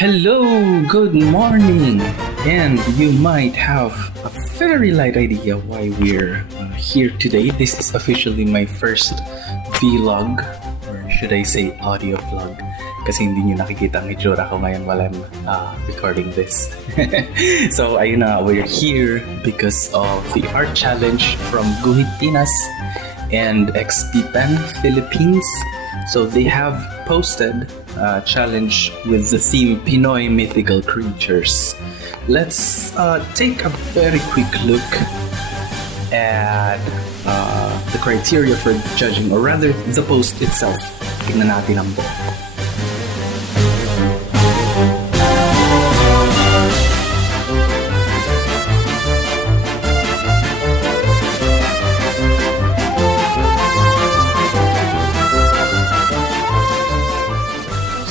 Hello, good morning, and you might have a very light idea why we're here today. This is officially my first vlog, or should I say audio vlog, kasi hindi nyo nakikita ang itsura ko ngayon while I'm recording this. So ayun na, we're here because of the art challenge from GUHIT Pinas and XPpen Philippines. So they have posted a challenge with the theme Pinoy mythical creatures. Let's take a very quick look at the criteria for judging, or rather the post itself. Tingnan natin ang buo.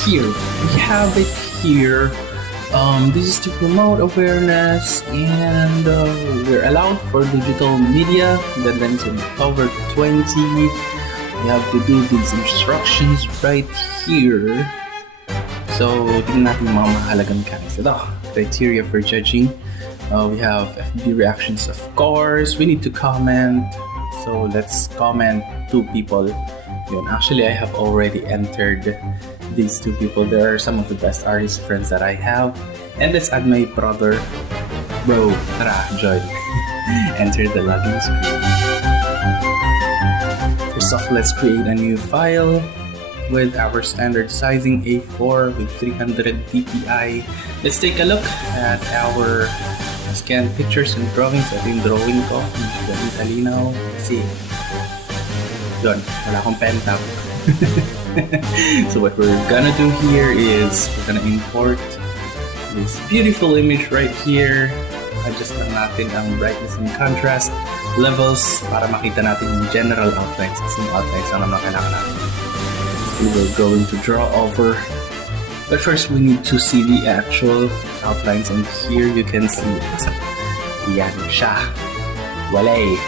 Here, we have it here. This is to promote awareness, and we're allowed for digital media that ends in over 20. We have to do these instructions right here. So, tingnan natin mga mahalagang mechanics. Ito, criteria for judging. We have FB reactions, of course. We need to comment. So, let's comment 2 people. Yun. Actually, I have already entered these 2 people. They are some of the best artist friends that I have. And let's add my brother. Bro, tara, join. Enter the login screen. First off, let's create a new file with our standard sizing A4 with 300 dpi. Let's take a look at our scanned pictures and drawings. Ito yung drawing ko. Medyo talinaw. See. Yun, wala akong pen tab. So what we're gonna do here is we're gonna import this beautiful image right here. Adjust lang natin ang brightness and contrast levels para makita natin yung general outlines, kasi yung outlines ang naman kailangan natin. So we're going to draw over, but first we need to see the actual outlines, and here you can see it. Yan siya. Walay.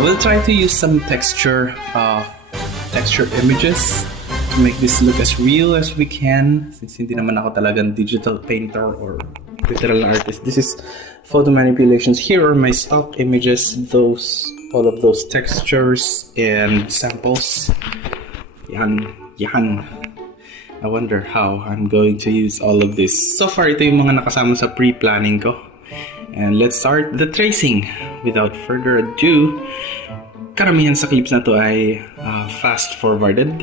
We'll try to use some texture images to make this look as real as we can, since hindi naman ako talagang digital painter or literal artist. This is photo manipulations. Here are my stock images, all of those textures and samples. Yan. I wonder how I'm going to use all of this. So far, ito yung mga nakasama sa pre-planning ko. And let's start the tracing. Without further ado, karamihan sa clips na to ay fast forwarded.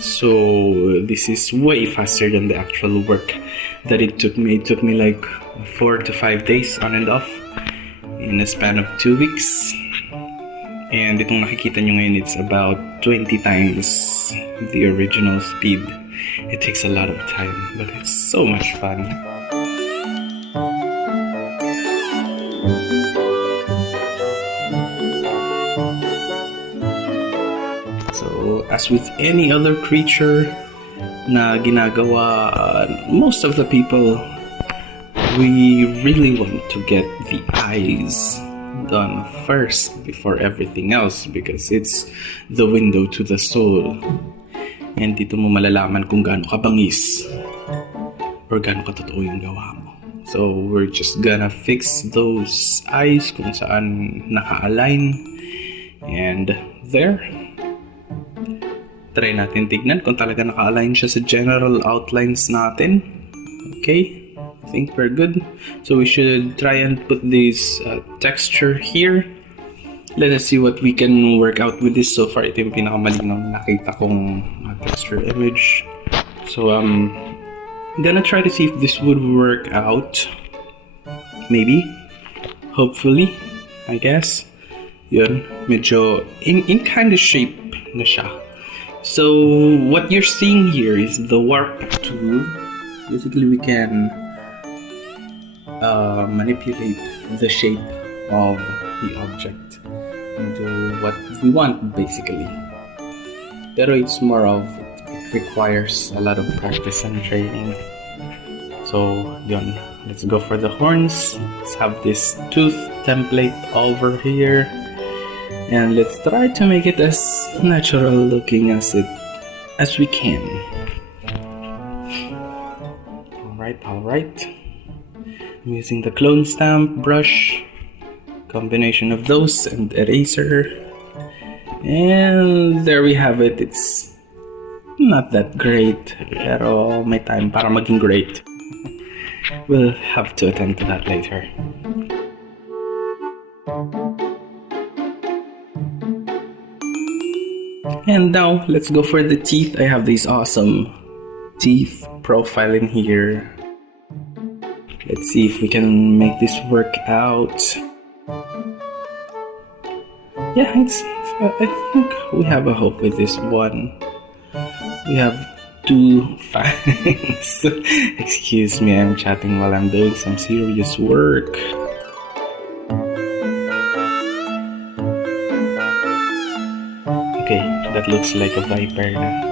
So this is way faster than the actual work that it took me. It took me like 4 to 5 days on and off in a span of 2 weeks. And itong nakikita nyo ngayon, it's about 20 times the original speed. It takes a lot of time, but it's so much fun. So, as with any other creature na ginagawa, most of the people, we really want to get the eyes done first before everything else, because it's the window to the soul. And dito mo malalaman kung gaano ka bangis or gaano ka totoo yung gawa mo. So, we're just gonna fix those eyes kung saan naka-align. And there. Try natin tignan kung talaga naka-align siya sa general outlines natin. Okay, I think we're good. So we should try and put this texture here. Let us see what we can work out with this. So far, ito yung pinakamalinaw na nakita kong texture image. So I'm gonna try to see if this would work out. Maybe. Hopefully. I guess. Yun. Medyo in kind of shape na siya. So what you're seeing here is the warp tool. Basically, we can manipulate the shape of the object into what we want, basically. Pero it's more of, it requires a lot of practice and training. So yun, let's go for the horns. Let's have this tooth template over here. And let's try to make it as natural looking as we can. Alright. I'm using the clone stamp brush, combination of those and eraser. And there we have it. It's not that great, pero may time para maging great. We'll have to attend to that later. And now, let's go for the teeth. I have these awesome teeth profile in here. Let's see if we can make this work out. Yeah, I think we have a hope with this one. We have 2 fangs. Excuse me, I'm chatting while I'm doing some serious work. Okay, that looks like a viper na.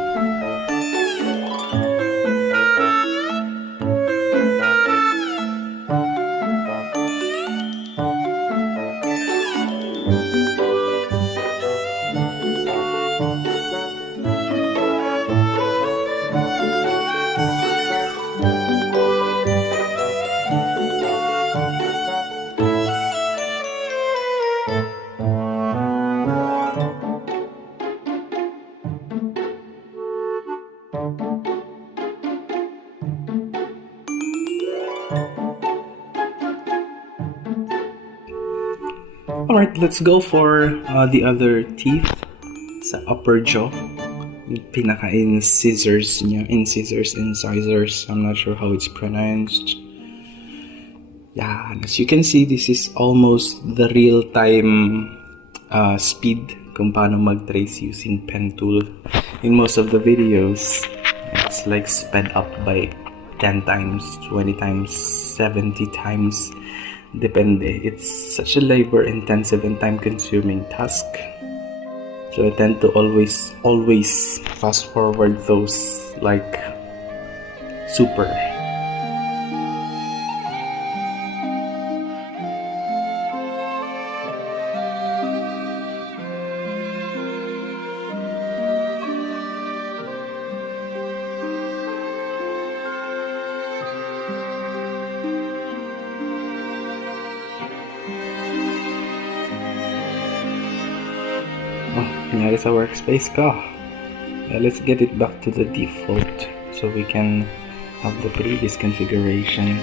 Alright, let's go for the other teeth sa upper jaw. Yung pinaka-incisors niya. Incisors. I'm not sure how it's pronounced. Yeah, as you can see, this is almost the real-time speed kung paano mag-trace using pen tool. In most of the videos, it's like sped up by 10 times, 20 times, 70 times. Depende. It's such a labor-intensive and time-consuming task. So I tend to always fast-forward those like super. Nangyari sa workspace ko. Let's get it back to the default so we can have the previous configuration.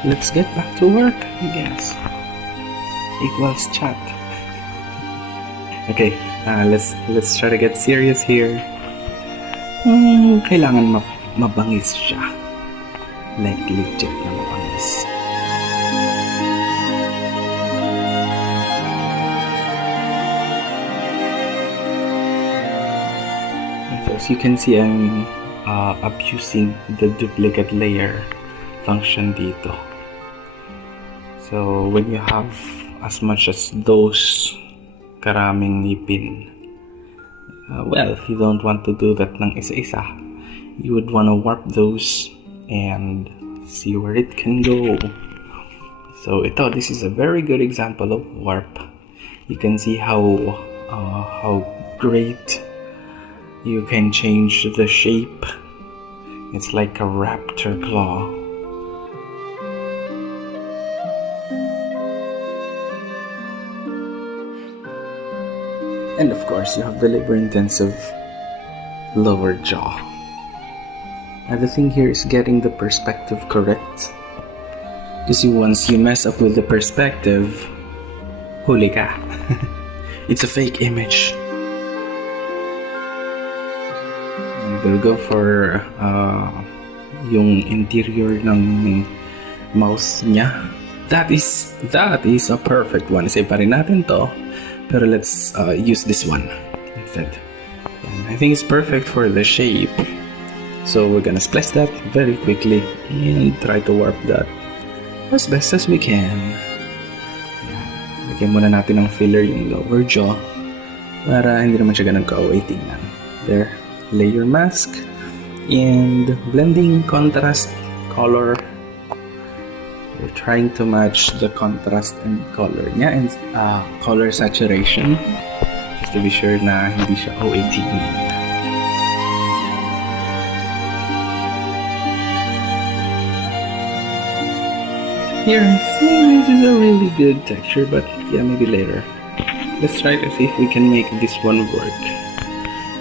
Let's get back to work, I guess. Equals chat. Okay, let's try to get serious here. Kailangan mabangis siya. Like legit na mabangis. So as you can see, I'm abusing the duplicate layer function dito. So when you have as much as those karaming ngipin, well, you don't want to do that ng isa-isa. You would want to warp those and see where it can go. So this is a very good example of warp. You can see how great you can change the shape. It's like a raptor claw. And of course, you have the labor-intensive lower jaw. And the thing here is getting the perspective correct. Because once you mess up with the perspective, huli ka. It's a fake image. And we'll go for yung interior ng mouse niya. That is a perfect one. Save pa rin natin to. Pero let's use this one instead. And I think it's perfect for the shape. So we're gonna splice that very quickly and try to warp that as best as we can. Yeah. Lagyan muna natin ng filler yung lower jaw para hindi naman siya ganun ka-OA tingnan. There, layer mask and blending contrast color. We're trying to match the contrast and color niya and color saturation just to be sure na hindi siya OA tingnan. Here, I think this is a really good texture, but yeah, maybe later. Let's try to see if we can make this one work.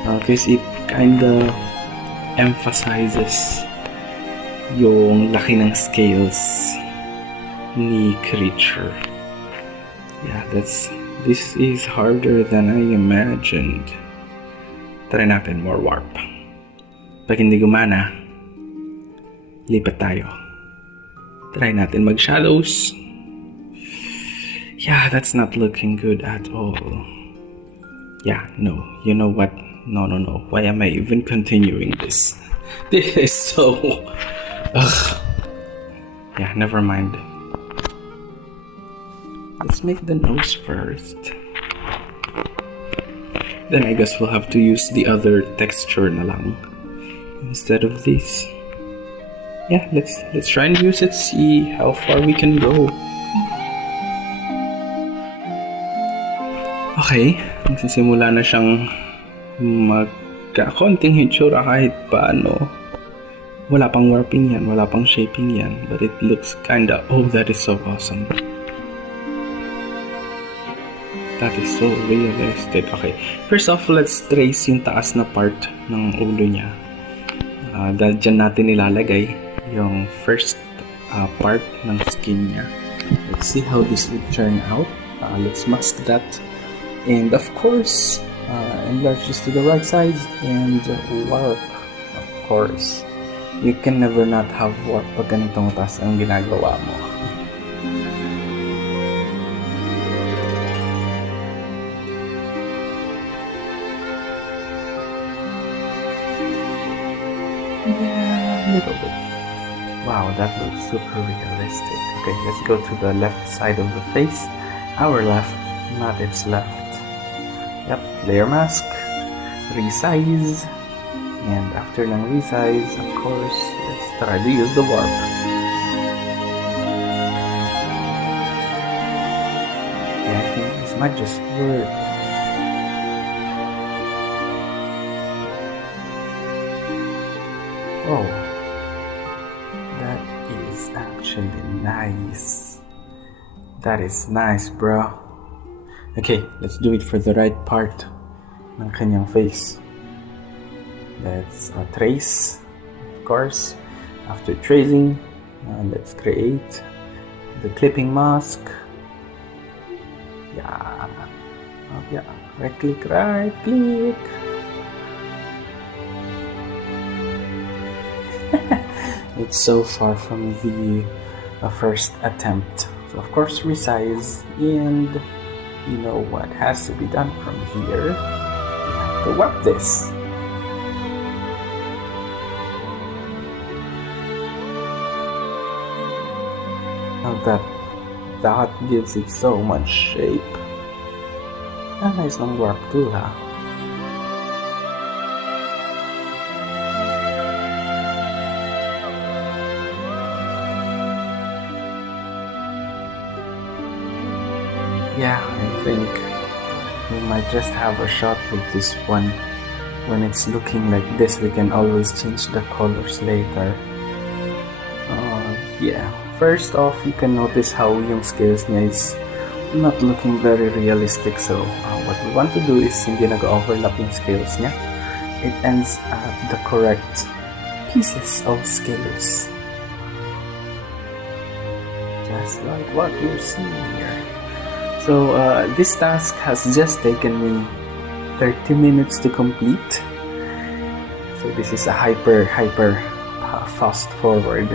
Because it kinda emphasizes yung laki ng scales ni creature. Yeah, this is harder than I imagined. Try natin more warp. Pag hindi gumana, lipat tayo. Try natin mag-shadows. Yeah, that's not looking good at all. Yeah, no. You know what? No. Why am I even continuing this? This is so... Ugh. Yeah, never mind. Let's make the nose first. Then I guess we'll have to use the other texture na lang instead of this. Yeah, let's try and use it, see how far we can go. Okay, nagsisimula na siyang magkakonting hitsura kahit paano. Wala pang warping yan, wala pang shaping yan, but it looks kinda, oh, that is so awesome. That is so realistic. Okay, first off, let's trace yung taas na part ng ulo niya. Dyan natin ilalagay yung first part ng skin niya. Let's see how this would turn out. Let's mask that. And of course, enlarge this to the right size and warp, of course. You can never not have warp pag ganitong task ang ginagawa mo. Yeah, a little bit. Wow, that looks super realistic. Okay, let's go to the left side of the face. Our left, not its left. Yep, layer mask, resize, and after ng resize, of course, let's try to use the warp. Yeah, I think this might just work. Oh. Actually nice. That is nice, bro. Okay, let's do it for the right part ng kanyang face. Let's trace, of course. After tracing, let's create the clipping mask. Yeah. Oh, yeah. Right click. It's so far from the first attempt. So of course resize, and you know what has to be done from here. You have to warp this. Now that gives it so much shape. Nice ng warp tool, ha? Yeah, I think we might just have a shot with this one. When it's looking like this, we can always change the colors later. Yeah, first off, you can notice how yung scales niya is not looking very realistic. So what we want to do is hindi nag-overlap yung scales niya. It ends at the correct pieces of scales. Just like what you're seeing here. So this task has just taken me 30 minutes to complete. So this is a hyper fast forward.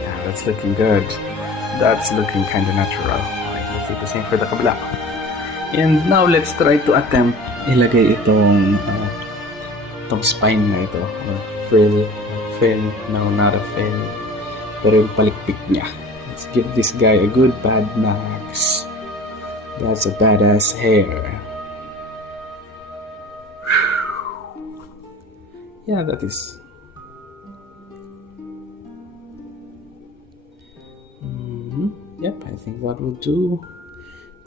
Yeah, that's looking good. That's looking kind of natural. Okay, let's do the same for the kabila. And now let's try to attempt ilagay itong spine na ito. Fin, no, not a fin. Pero yung palikpik niya. Let's give this guy a good bad max. That's a badass hair. Yeah, that is. Yep, I think that will do.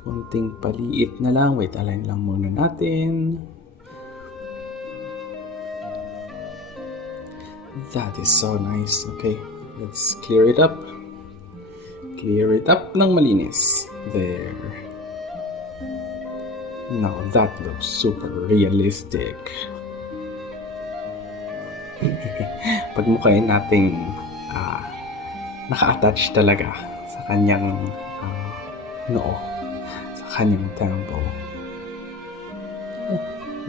Konting paliit na lang. Wait, align lang muna natin. That is so nice. Okay, let's clear it up. Clear it up ng malinis. There. Now that looks super realistic. Pagmukhain nating naka-attach talaga sa kanyang noo, sa kanyang tempo.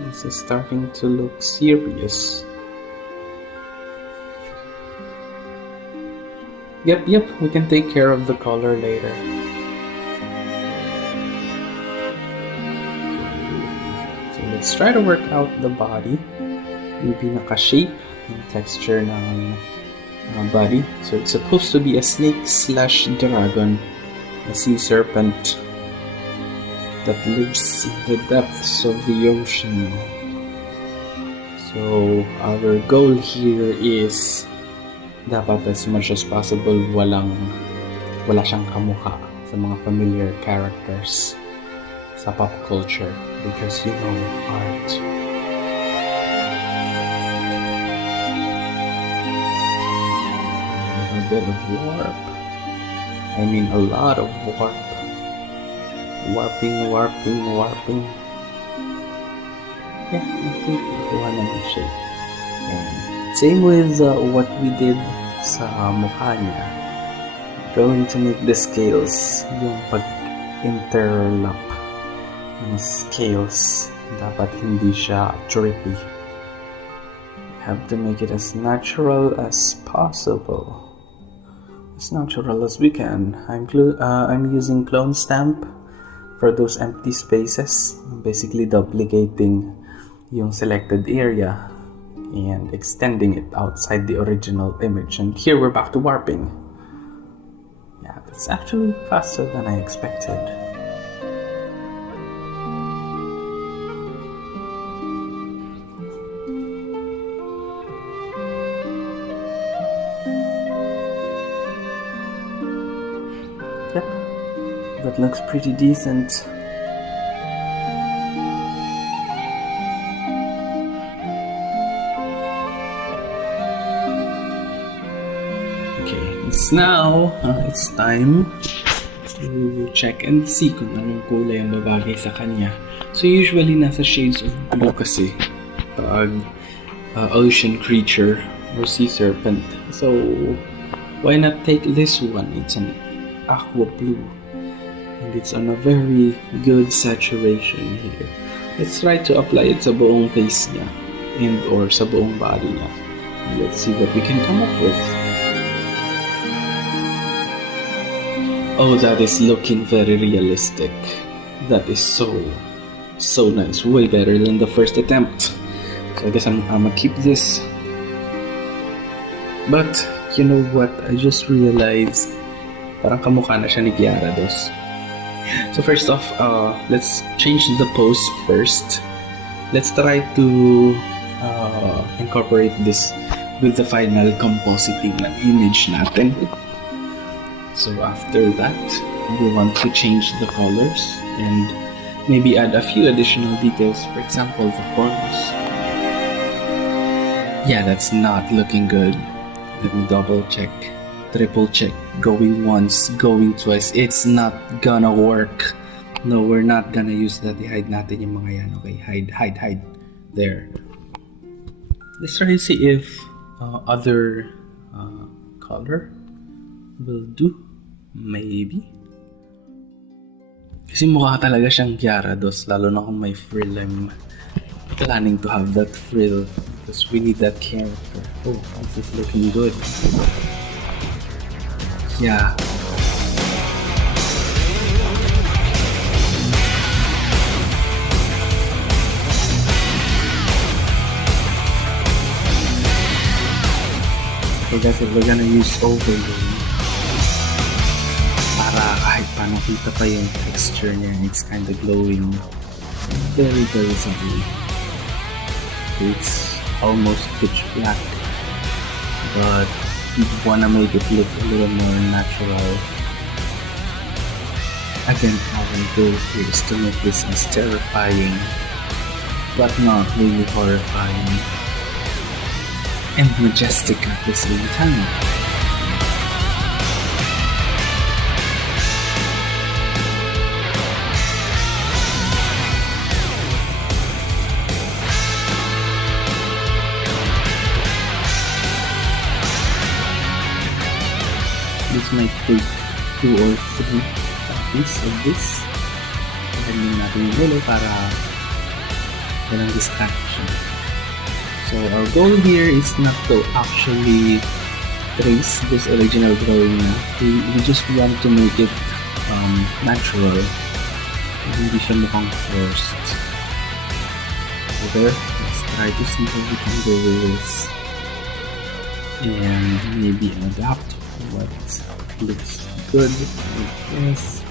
This is starting to look serious. Yep, we can take care of the color later. So let's try to work out the body, yung pinaka-shape, yung texture ng body. So it's supposed to be a snake/dragon, a sea serpent that lives in the depths of the ocean. So our goal here is dapat as much as possible wala siyang kamukha sa mga familiar characters sa pop culture, because you know, art. A bit of warp. I mean a lot of warp. Warping. Yeah, I think nakuha na yung shape. And same with what we did sa mukha niya. Going to make the scales, yung pag-interlock ng scales, dapat hindi siya trippy. Have to make it as natural as possible. As natural as we can. I'm using clone stamp for those empty spaces, basically duplicating yung selected area and extending it outside the original image. And here we're back to warping. Yeah, that's actually faster than I expected. Yep, that looks pretty decent. Now, it's time to check and see kung anong kulay ang babagay sa kanya. So usually nasa shades of blue kasi pag ocean creature or sea serpent. So why not take this one? It's an aqua blue and it's on a very good saturation here. Let's try to apply it sa buong face niya and or sa buong body niya. Let's see what we can come up with. Oh, that is looking very realistic. That is so nice. Way better than the first attempt. So I guess I'm gonna keep this. But, you know what? I just realized parang kamukha na siya ni Gyarados. So first off, let's change the pose first. Let's try to incorporate this with the final compositing na image natin. So after that, we want to change the colors and maybe add a few additional details. For example, the horns. Yeah, that's not looking good. Let me double check, triple check, going once, going twice. It's not gonna work. No, we're not gonna use that. I-hide natin yung mga yan. Okay, hide. There. Let's try to see if other color will do. Maybe. Kasi mukha talaga siyang Gyarados, lalo na kung may frill. I'm planning to have that frill because we need that character. Oh, this is looking good. Yeah. So that's it, we're gonna use overlay. para kahit paano kita pa yung texture niya. It's kind of glowing very subtly. It's almost pitch black, but you wanna make it look a little more natural. Again, our goal here is to make this as terrifying but not really horrifying and majestic at the same time. This might take 2 or 3 copies of this. Depending natin yung ulo para walang distraction. So our goal here is not to actually trace this original drawing na. We just want to make it natural. Hindi siya mukhang forced. So there, let's try to see how we can go with this. And maybe adapt what looks good like this.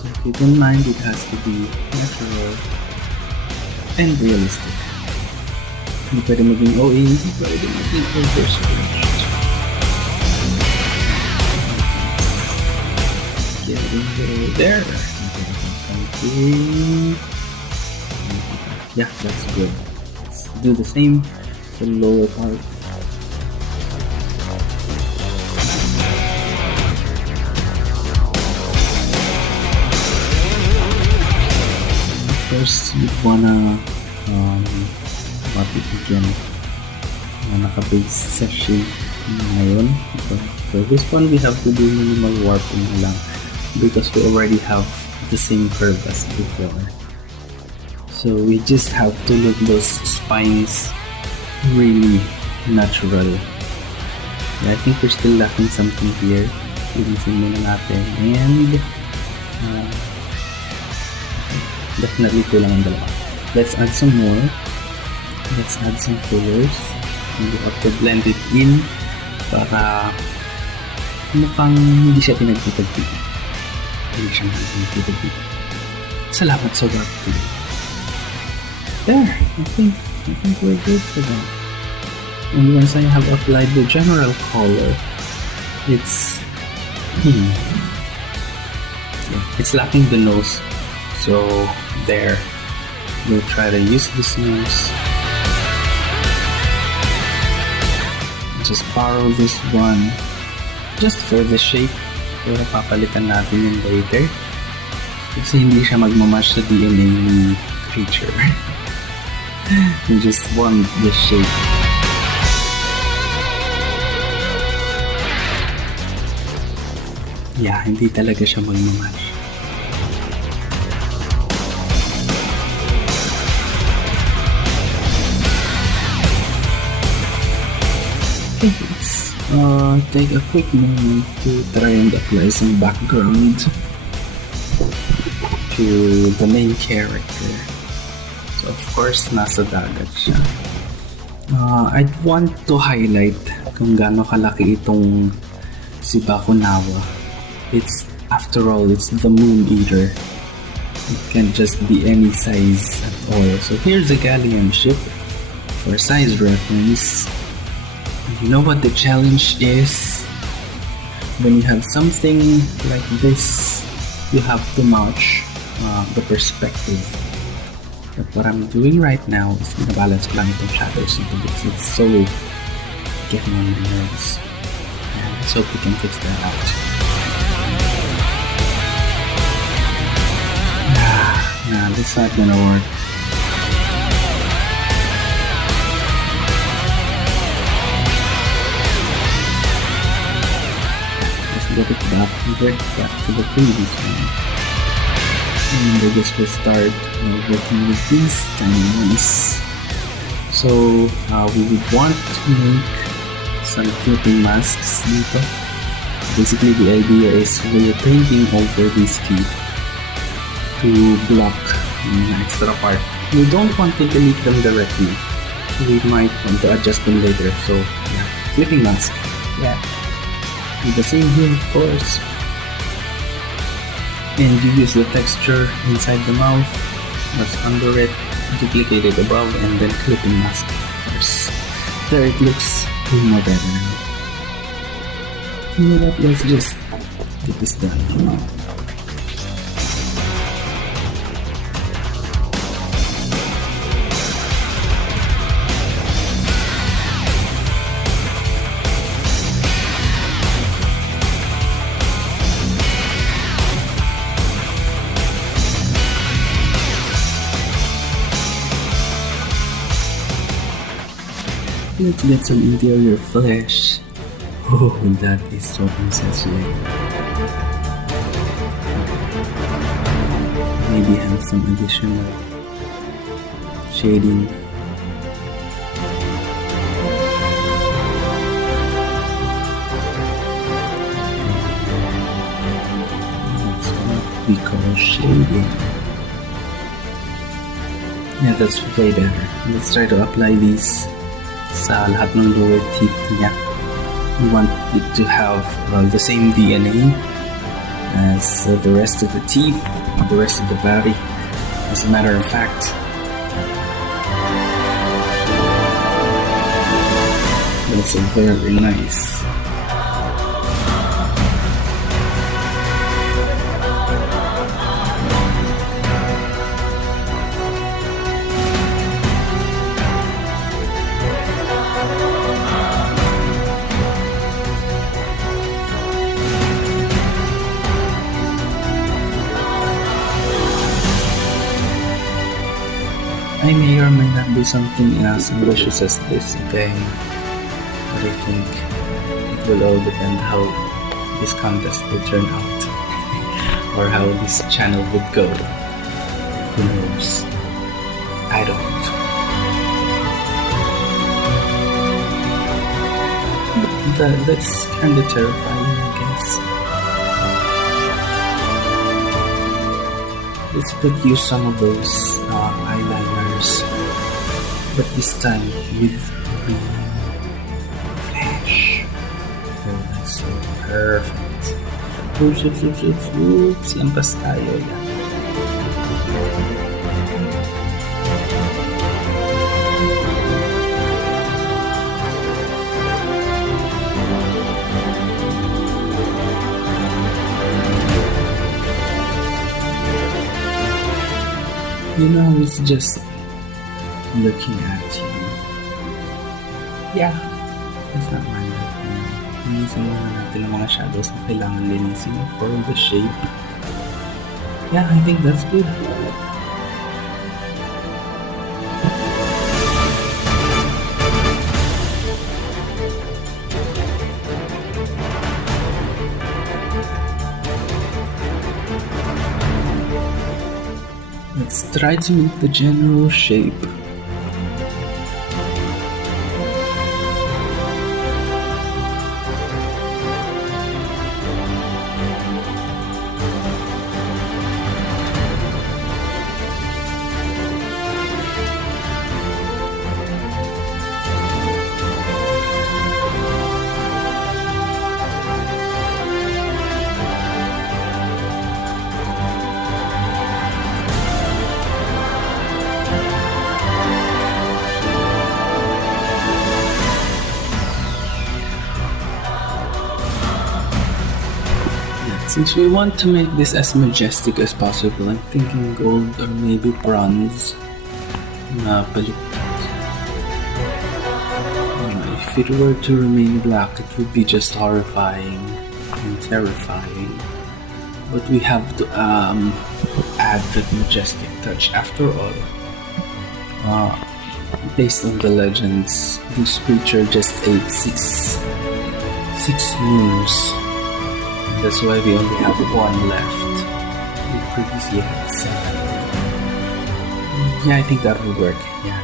So keep in mind it has to be natural and realistic. Hindi pwede maging OA, hindi pwede maging overstretched. Getting there. Okay. Yeah, that's good. Let's do the same for the lower part. First, you wanna begin na naka-base sa shape ngayon. So, for this one, we have to do minimal warping lang because we already have the same curve as before. So we just have to look those spines really natural. Yeah, I think we're still lacking something here. Linisin muna natin and definitely kulang ang dalawa. Let's add some more. Let's add some fillers. You have to blend it in para mukhang hindi siya pinagpipagpipig. Hindi siya pinagpipig. Salamat sa work today. There, I think we're good for that. And once I have applied the general color, it's lacking the nose. So there, we'll try to use this nose. Just borrow this one just for the shape. Pero papalitan natin yung later kasi hindi siya magmamash sa DNA ni creature. We just want the shape. Yeah, hindi talaga siya magmamash. Let's take a quick moment to try and apply some background to the main character. So of course, nasa dagat siya. I'd want to highlight kung gaano kalaki itong si Bakunawa. After all, it's the Moon Eater. It can't just be any size at all. So here's a galleon ship for size reference. You know what the challenge is? When you have something like this, you have to match the perspective. But what I'm doing right now is binabalance ko lang itong shadows nito because it's so getting on my nerves. And let's hope we can fix that out. Nah, this not gonna work. Get it back, convert back to the previous one. And I guess we'll start working with these tiny ones. So we would want to make some clipping masks dito. Basically the idea is we're painting over these teeth to block the extra part. We don't want to delete them directly. We might want to adjust them later. So yeah, clipping mask. Yeah. The same here, of course. And you use the texture inside the mouth, what's under it, duplicate it above, and then clip and mask it. There it looks way more better now. You know what, let's just get this done. Let's get some interior flesh. Oh, that is so sensual. Maybe have some additional shading. That's what we call shading. Yeah, that's way better. Let's try to apply these sa lahat ng lower teeth niya. We want it to have the same DNA as the rest of the teeth, the rest of the body. As a matter of fact, that's very nice. I may or may not do something as ambitious as this, okay? But I think it will all depend how this contest will turn out, or how this channel would go. Who knows? I don't. But that's kinda terrifying, I guess. Let's put you some of those eyeliners, but this time with real flesh. Oh, that's so perfect. Oops, lampas tayo yan. You know, it's just looking at you. Yeah, it's not mind that. Linisin muna natin ang mga shadows na kailangan linisin for the shape. Yeah, I think that's good. Let's try to make the general shape. Since we want to make this as majestic as possible, I'm thinking gold or maybe bronze. If it were to remain black, it would be just horrifying and terrifying. But we have to add that majestic touch. After all, based on the legends, this creature just ate six moons. That's why we only have one left. We previously had 7. Yeah, I think that will work. Yeah.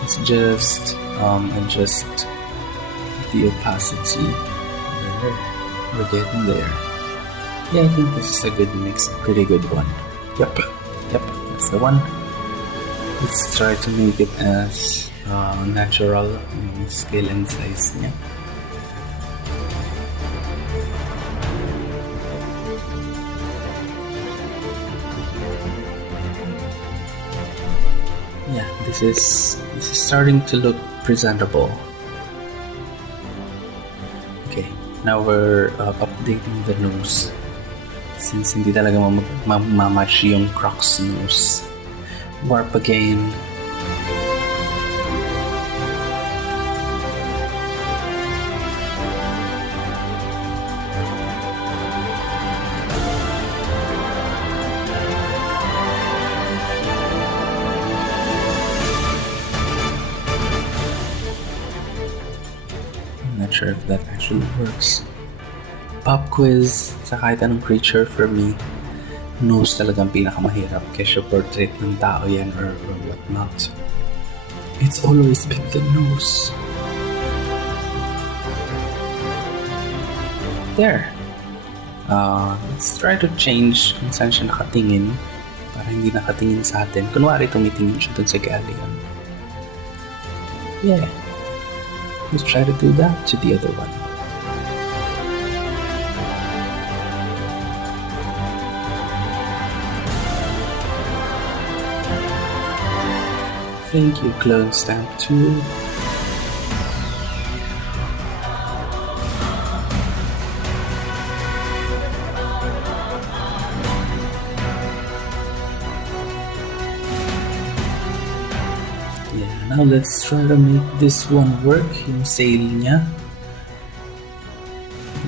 Let's just adjust the opacity. We're getting there. Yeah, I think this is a good mix. Pretty good one. Yep, that's the one. Let's try to make it as natural in scale and size niya. This is starting to look presentable. Okay, now we're updating the nose. Since hindi talaga match yung Crocs nose. Warp again. I'm not sure if that actually works. Pop quiz sa kahit anong creature for me. Nose talagang pinakamahirap kasi portrait ng tao yan or whatnot. It's always been the nose. There. Let's try to change kung saan siya nakatingin para hindi nakatingin sa atin. Kunwari tumitingin siya dun sa galleon. Yeah. Let's try to do that to the other one. Thank you, Clone Stamp 2. Now let's try to make this one work, yung sail niya.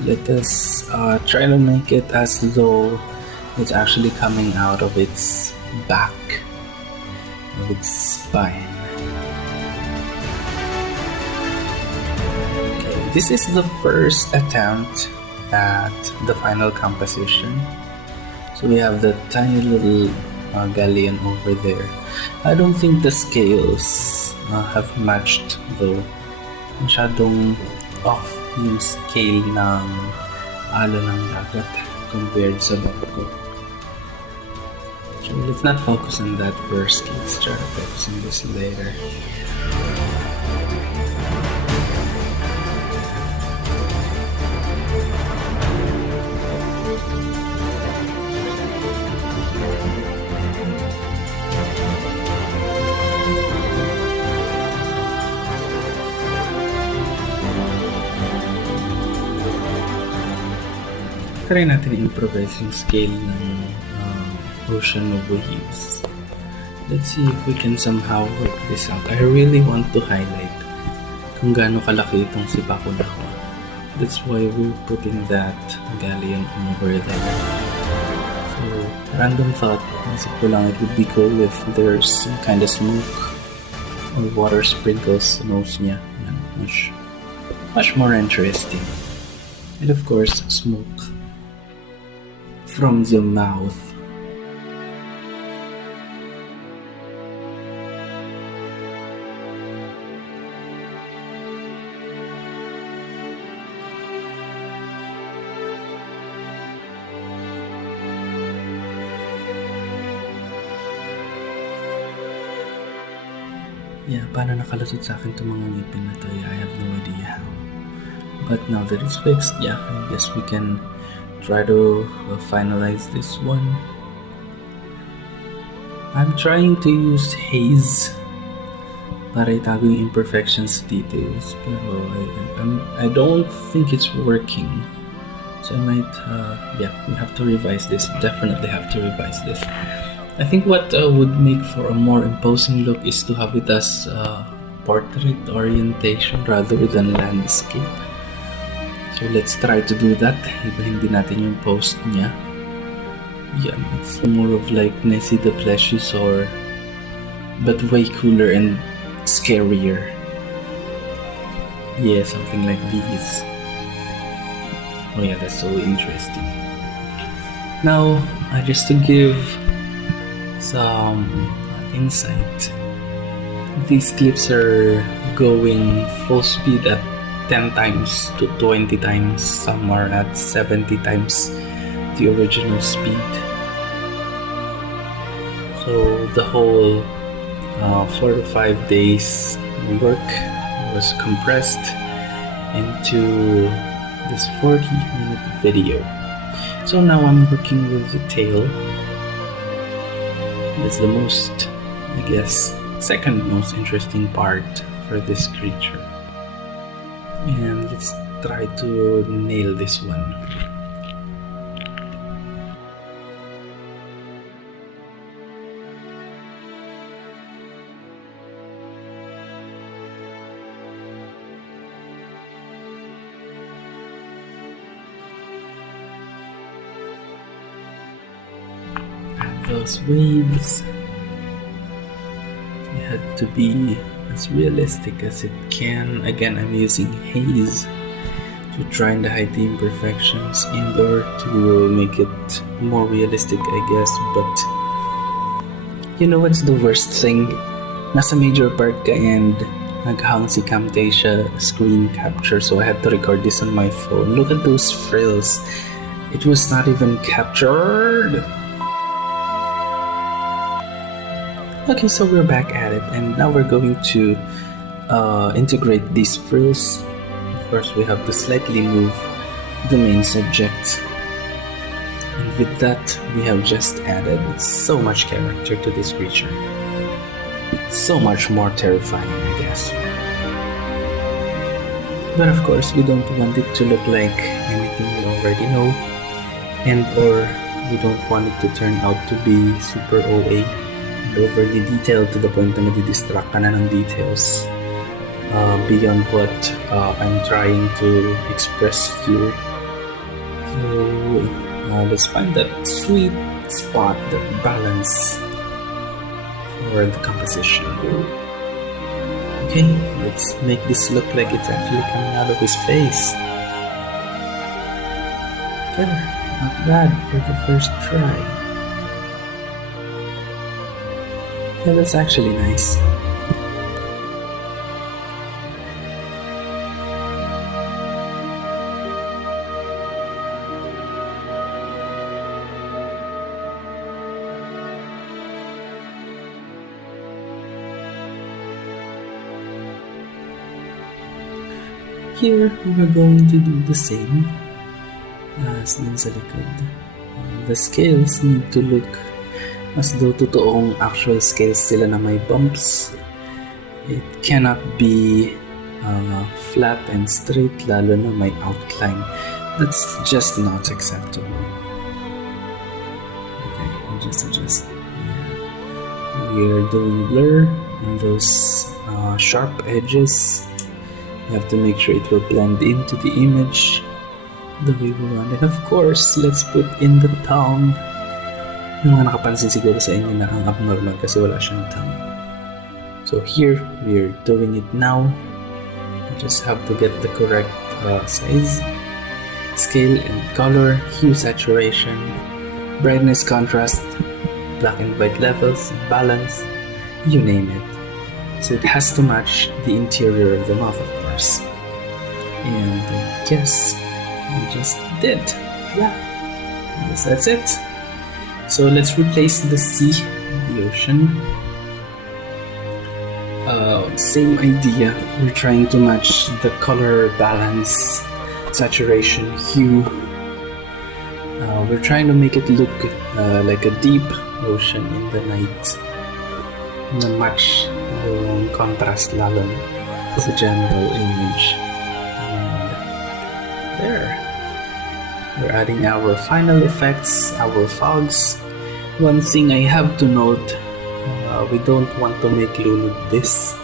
Let us try to make it as though it's actually coming out of its back, of its spine. Okay, this is the first attempt at the final composition. So we have the tiny little galleon over there. I don't think the scales have matched though. Masyadong off yung scale ng alon ng dagat compared sa barko. So let's not focus on that first. Let's try to focus on this later. Try natin i-improvise yung scale ng ocean of waves. Let's see if we can somehow work this out. I really want to highlight kung gaano kalaki itong si Bakunawa. That's why we're putting that galleon over there. So, random thought, isip ko lang it would be cool if there's some kind of smoke or water sprinkles sa nose niya. Much more interesting. And of course, smoke from the mouth. Yeah, paano nakalusot sa akin itong mga ngipin na to? Yeah, I have no idea how. But now that it's fixed, yeah, I guess we can try to finalize this one. I'm trying to use haze para itago yung imperfections details, pero I don't think it's working. So I might, yeah, we have to revise this. Definitely have to revise this. I think what would make for a more imposing look is to have it as portrait orientation rather than landscape. So let's try to do that. Ibahin din natin yung post niya. Yeah, it's more of like Nessie the Plesiosaur, but way cooler and scarier. Yeah, something like these. Oh yeah, that's so interesting. Now, just to give some insight, these clips are going full speed at 10 times to 20 times, some are at 70 times the original speed. So the whole 4 to 5 days work was compressed into this 40-minute video. So now I'm working with the tail. That's the most, I guess, second most interesting part for this creature. And let's try to nail this one. Those waves, it had to be as realistic as it can. Again, I'm using haze to try and hide the imperfections and or to make it more realistic, I guess. But you know what's the worst thing? Nasa major part ka and naghang si Camtasia screen capture, so I had to record this on my phone. Look at those frills. It was not even captured. Okay, so we're back at it, and now we're going to integrate these frills. Of course, we have to slightly move the main subject. And with that, we have just added so much character to this creature. So much more terrifying, I guess. But of course, we don't want it to look like anything we already know, and or we don't want it to turn out to be super OA. Overly detailed to the point na madidistract ka na ng details beyond what I'm trying to express here. So let's find that sweet spot, that balance for the composition. Okay, let's make this look like it's actually coming out of his face. There, not bad for the first try. Yeah, that's actually nice. Here, we're going to do the same as dun sa likod. The scales need to look as though totoong actual scales sila na may bumps. It cannot be flat and straight, lalo na may outline. That's just not acceptable. Okay, I'll just adjust. Yeah. We're doing blur on those sharp edges. You have to make sure it will blend into the image the way we want. And of course, let's put in the tongue. Yung mga nakapansin siguro sa inyo na ang abnormal kasi wala siyang tongue. So here, we're doing it now. We just have to get the correct size, scale and color, hue, saturation, brightness, contrast, black and white levels, balance, you name it. So it has to match the interior of the mouth, of course. And yes, we just did. Yeah, I guess that's it. So let's replace the sea, the ocean. Same idea. We're trying to match the color, balance, saturation, hue. We're trying to make it look like a deep ocean in the night. Na match yung contrast lalo sa general image. And there. We're adding our final effects, our fogs. One thing I have to note, we don't want to make lunod this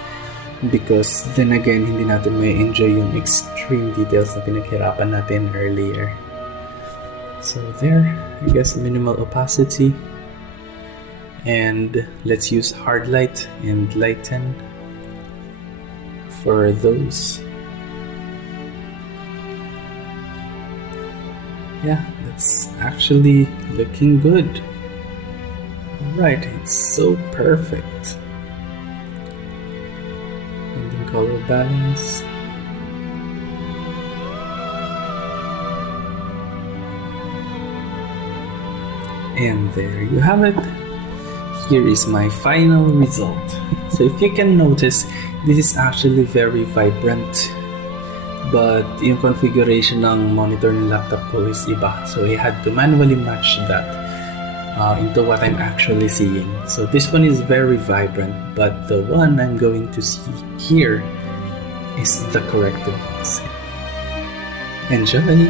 because then again, hindi natin may enjoy yung extreme details na pinaghirapan natin earlier. So there, I guess minimal opacity. And let's use hard light and lighten for those. Yeah, that's actually looking good. Alright, it's so perfect. And then color balance. And there you have it. Here is my final result. So if you can notice, this is actually very vibrant. But yung configuration ng monitor ng laptop ko is iba. So I had to manually match that. into what I'm actually seeing. So this one is very vibrant, but the one I'm going to see here is the corrected ones. Enjoy!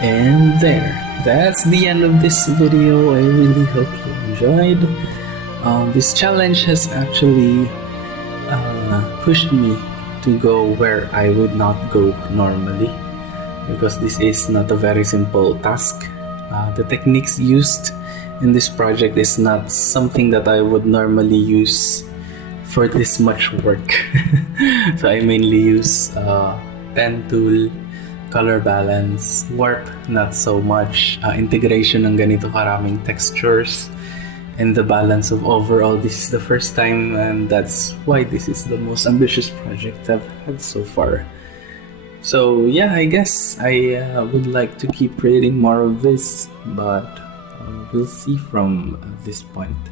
And there, that's the end of this video. I really hope you enjoyed. This challenge has actually pushed me to go where I would not go normally, because this is not a very simple task. The techniques used in this project is not something that I would normally use for this much work. So I mainly use pen tool, color balance, warp not so much, integration ng ganito karaming textures, and the balance of overall. This is the first time, and that's why this is the most ambitious project I've had so far. So yeah, I guess I would like to keep creating more of this, but we'll see from this point.